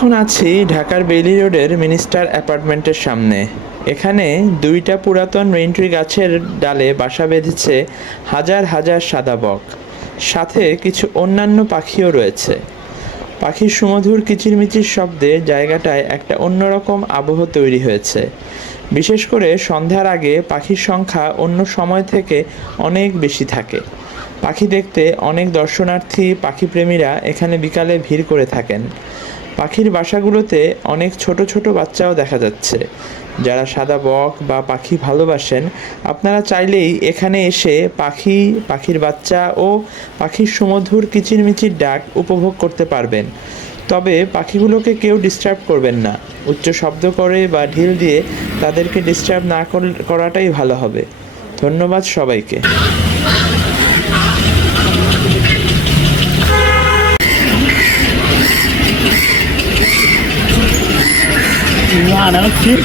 আছি ঢাকার বেইলি রোডের মিনিস্টার অ্যাপার্টমেন্টের সামনে। এখানে দুইটা পুরাতন রেইনট্রি গাছের ডালে বাসা বেঁধেছে হাজার হাজার সাদা বক। সাথে কিছু অন্যান্য পাখিও রয়েছে। পাখির সুমধুর কিচিরমিচির শব্দে জায়গাটায় একটা অন্যরকম আবহ তৈরি হয়েছে। বিশেষ করে সন্ধ্যার আগে পাখির সংখ্যা অন্য সময় থেকে অনেক বেশি থাকে। পাখি দেখতে অনেক দর্শনার্থী, পাখিপ্রেমীরা এখানে বিকালে ভিড় করে থাকেন। পাখির বাসাগুলোতে অনেক ছোট ছোট বাচ্চাও দেখা যাচ্ছে। যারা সাদা বক বা পাখি ভালোবাসেন, আপনারা চাইলেই এখানে এসে পাখি, পাখির বাচ্চা ও পাখির সুমধুর কিচিরমিচির ডাক উপভোগ করতে পারবেন। তবে পাখিগুলোকে কেউ ডিস্টার্ব করবেন না। উচ্চ শব্দ করে বা ঢিল দিয়ে তাদেরকে ডিস্টার্ব না কর- করাটাই ভালো হবে। ধন্যবাদ সবাইকে। ananı kim?